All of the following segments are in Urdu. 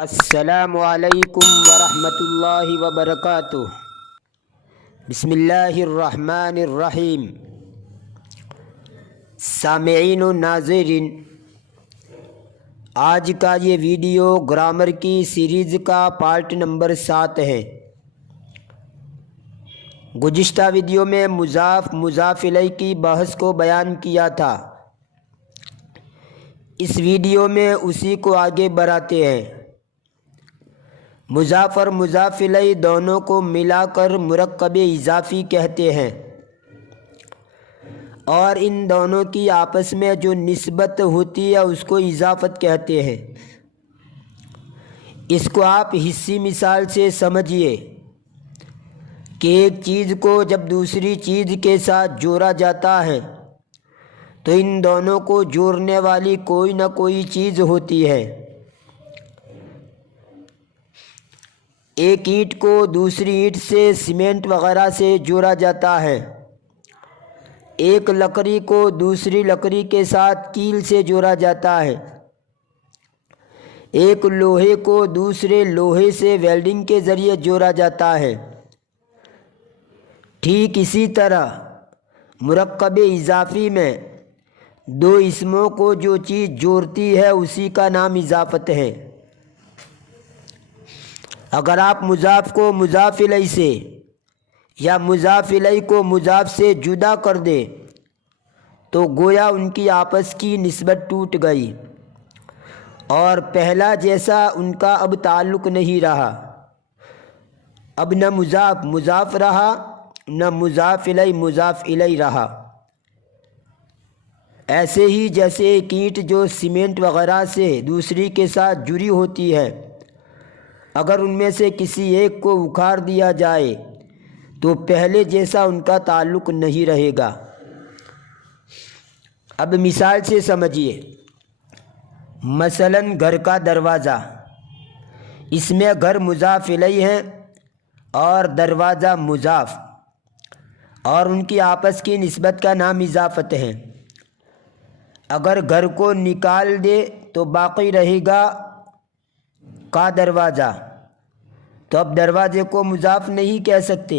السلام علیکم ورحمۃ اللہ وبرکاتہ۔ بسم اللہ الرحمن الرحیم۔ سامعین و ناظرین، آج کا یہ ویڈیو گرامر کی سیریز کا پارٹ نمبر 7 ہے۔ گزشتہ ویڈیو میں مضاف الیہ کی بحث کو بیان کیا تھا۔ اس ویڈیو میں اسی کو آگے بڑھاتے ہیں۔ مضاف اور مضاف الیہ دونوں کو ملا کر مرکب اضافی کہتے ہیں، اور ان دونوں کی آپس میں جو نسبت ہوتی ہے اس کو اضافت کہتے ہیں۔ اس کو آپ حصی مثال سے سمجھیے کہ ایک چیز کو جب دوسری چیز کے ساتھ جوڑا جاتا ہے تو ان دونوں کو جوڑنے والی کوئی نہ کوئی چیز ہوتی ہے۔ ایک اینٹ کو دوسری اینٹ سے سیمنٹ وغیرہ سے جوڑا جاتا ہے، ایک لکڑی کو دوسری لکڑی کے ساتھ کیل سے جوڑا جاتا ہے، ایک لوہے کو دوسرے لوہے سے ویلڈنگ کے ذریعے جوڑا جاتا ہے۔ ٹھیک اسی طرح مرکب اضافی میں دو اسموں کو جو چیز جوڑتی ہے اسی کا نام اضافت ہے۔ اگر آپ مضاف کو مضاف الیہ سے یا مضاف الیہ کو مضاف سے جدا کر دیں تو گویا ان کی آپس کی نسبت ٹوٹ گئی اور پہلا جیسا ان کا اب تعلق نہیں رہا۔ اب نہ مضاف مضاف رہا، نہ مضاف الیہ مضاف الیہ رہا۔ ایسے ہی جیسے ایک اینٹ جو سیمنٹ وغیرہ سے دوسری کے ساتھ جڑی ہوتی ہے، اگر ان میں سے کسی ایک کو اکھاڑ دیا جائے تو پہلے جیسا ان کا تعلق نہیں رہے گا۔ اب مثال سے سمجھیے، مثلا گھر کا دروازہ، اس میں گھر مضاف الیہ ہے اور دروازہ مضاف، اور ان کی آپس کی نسبت کا نام اضافت ہے۔ اگر گھر کو نکال دے تو باقی رہے گا کا دروازہ، تو اب دروازے کو مضاف نہیں کہہ سکتے۔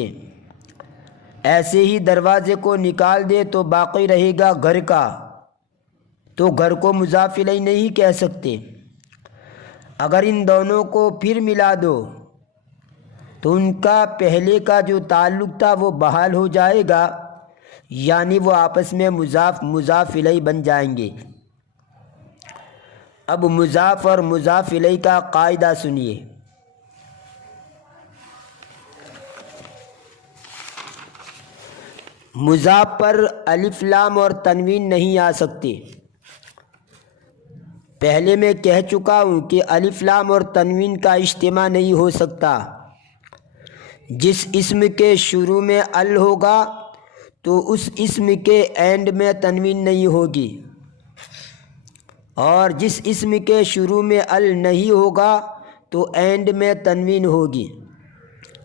ایسے ہی دروازے کو نکال دے تو باقی رہے گا گھر کا، تو گھر کو مضاف الیہ نہیں کہہ سکتے۔ اگر ان دونوں کو پھر ملا دو تو ان کا پہلے کا جو تعلق تھا وہ بحال ہو جائے گا، یعنی وہ آپس میں مضاف الیہ بن جائیں گے۔ اب مضاف اور مضاف الیہ کا قاعدہ سنیے۔ مضاف پر الف لام اور تنوین نہیں آ سکتے۔ پہلے میں کہہ چکا ہوں کہ الف لام اور تنوین کا اجتماع نہیں ہو سکتا۔ جس اسم کے شروع میں ال ہوگا تو اس اسم کے اینڈ میں تنوین نہیں ہوگی، اور جس اسم کے شروع میں ال نہیں ہوگا تو اینڈ میں تنوین ہوگی۔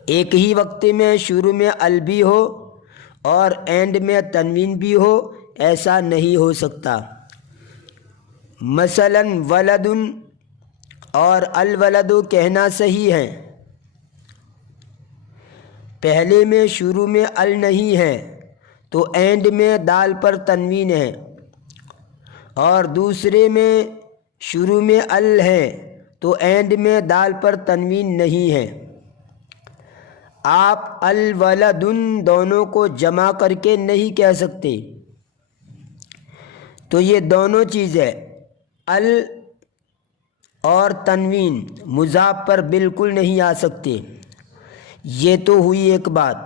ایک ہی وقت میں شروع میں ال بھی ہو اور اینڈ میں تنوین بھی ہو، ایسا نہیں ہو سکتا۔ مثلا ولد اور الولد کہنا صحیح ہے، پہلے میں شروع میں ال نہیں ہے تو اینڈ میں دال پر تنوین ہے، اور دوسرے میں شروع میں ال ہے تو اینڈ میں دال پر تنوین نہیں ہے۔ آپ الولدن دونوں کو جمع کر کے نہیں کہہ سکتے، تو یہ دونوں چیزیں ال اور تنوین مضاف پر بالکل نہیں آ سکتے۔ یہ تو ہوئی ایک بات۔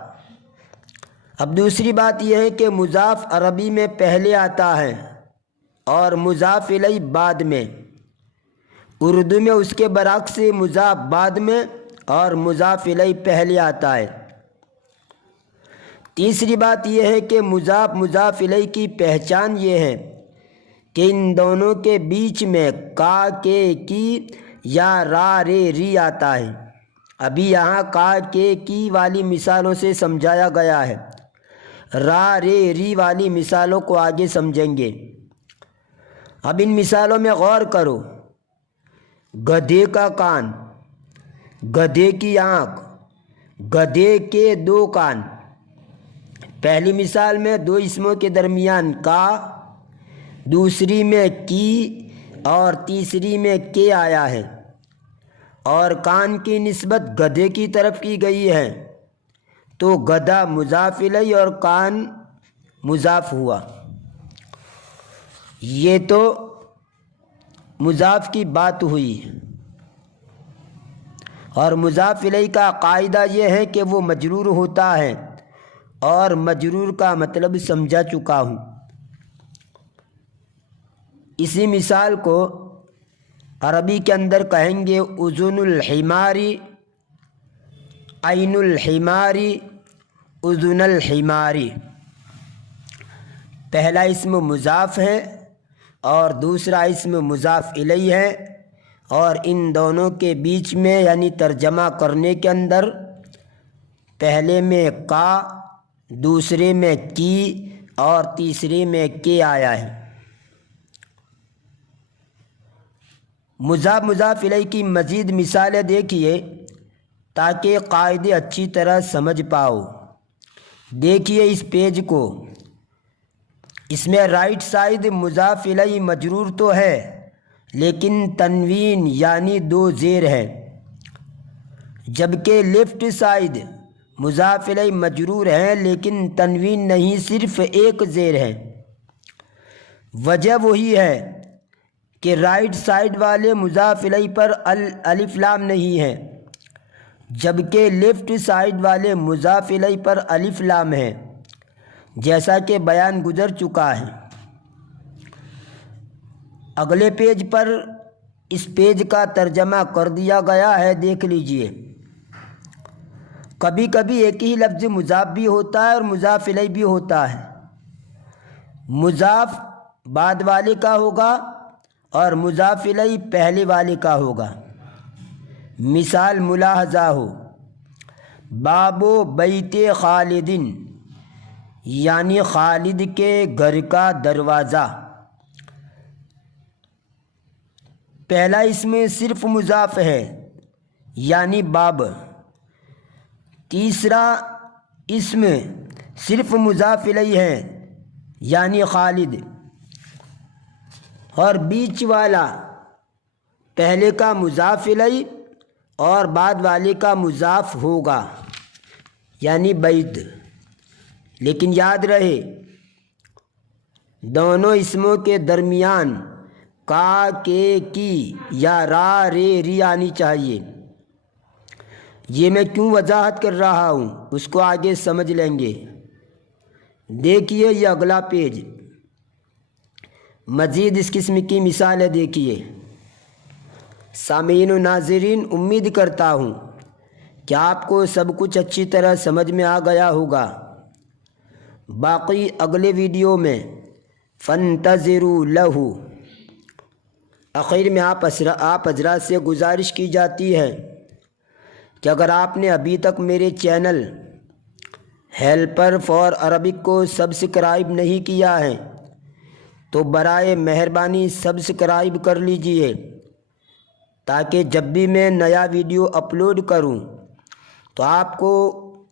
اب دوسری بات یہ ہے کہ مضاف عربی میں پہلے آتا ہے اور مضاف الیہ بعد میں۔ اردو میں اس کے برعکس مضاف بعد میں اور مضاف الیہ پہلے آتا ہے۔ تیسری بات یہ ہے کہ مضاف الیہ کی پہچان یہ ہے کہ ان دونوں کے بیچ میں کا کے کی یا را رے ری آتا ہے۔ ابھی یہاں کا کے کی والی مثالوں سے سمجھایا گیا ہے، را رے ری والی مثالوں کو آگے سمجھیں گے۔ اب ان مثالوں میں غور کرو گدھے کا کان، گدھے کی آنکھ، گدھے کے دو کان۔ پہلی مثال میں دو اسموں کے درمیان کا، دوسری میں کی اور تیسری میں کے آیا ہے، اور کان کی نسبت گدھے کی طرف کی گئی ہے، تو گدھا مضاف الیہ اور کان مضاف ہوا۔ یہ تو مضاف کی بات ہوئی، اور مضاف الیہ کا قاعدہ یہ ہے کہ وہ مجرور ہوتا ہے، اور مجرور کا مطلب سمجھا چکا ہوں۔ اسی مثال کو عربی کے اندر کہیں گے اذن الحماری، عین الحماری، اذن الحماری۔ پہلا اسم مضاف ہے اور دوسرا اسم مضاف الیہ ہے، اور ان دونوں کے بیچ میں یعنی ترجمہ کرنے کے اندر پہلے میں کا، دوسرے میں کی اور تیسرے میں کے آیا ہے۔ مضاف الیہ کی مزید مثالیں دیکھیے تاکہ قاعدے اچھی طرح سمجھ پاؤ۔ دیکھیے اس پیج کو، اس میں رائٹ سائڈ مضاف الیہ مجرور تو ہے لیکن تنوین یعنی دو زیر ہے، جبکہ لیفٹ سائڈ مضاف الیہ مجرور ہے لیکن تنوین نہیں، صرف ایک زیر ہے۔ وجہ وہی ہے کہ رائٹ سائڈ والے مضاف الیہ پر الف لام نہیں ہے، جبکہ لیفٹ سائڈ والے مضاف الیہ پر الف لام ہے، جیسا کہ بیان گزر چکا ہے۔ اگلے پیج پر اس پیج کا ترجمہ کر دیا گیا ہے، دیکھ لیجئے۔ کبھی کبھی ایک ہی لفظ مضاف بھی ہوتا ہے اور مضاف الیہ بھی ہوتا ہے۔ مضاف بعد والے کا ہوگا اور مضاف الیہ پہلے والے کا ہوگا۔ مثال ملاحظہ ہو، باب بیت خالد یعنی خالد کے گھر کا دروازہ۔ پہلا اسم صرف مضاف ہے یعنی باب، تیسرا اسم صرف مضاف الیہ ہے یعنی خالد، اور بیچ والا پہلے کا مضاف الیہ اور بعد والے کا مضاف ہوگا یعنی بیت۔ لیکن یاد رہے دونوں اسموں کے درمیان کا، کے، کی یا را، رے، ری آنی چاہیے۔ یہ میں کیوں وضاحت کر رہا ہوں اس کو آگے سمجھ لیں گے۔ دیکھیے یہ اگلا پیج، مزید اس قسم کی مثالیں دیکھیے۔ سامعین و ناظرین، امید کرتا ہوں کہ آپ کو سب کچھ اچھی طرح سمجھ میں آ گیا ہوگا۔ باقی اگلے ویڈیو میں فانتظروا لہ۔ آخر میں آپ حضرات سے گزارش کی جاتی ہے کہ اگر آپ نے ابھی تک میرے چینل ہیلپر فار عربک کو سبسکرائب نہیں کیا ہے تو برائے مہربانی سبسکرائب کر لیجئے، تاکہ جب بھی میں نیا ویڈیو اپلوڈ کروں تو آپ کو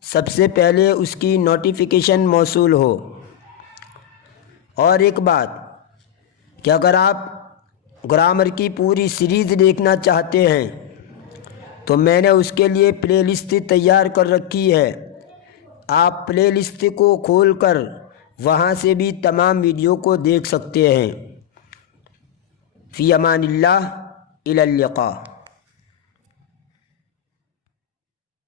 سب سے پہلے اس کی نوٹیفیکیشن موصول ہو۔ اور ایک بات کہ اگر آپ گرامر کی پوری سیریز دیکھنا چاہتے ہیں تو میں نے اس کے لیے پلے لسٹ تیار کر رکھی ہے، آپ پلے لسٹ کو کھول کر وہاں سے بھی تمام ویڈیو کو دیکھ سکتے ہیں۔ فی امان اللہ، الی اللقاء۔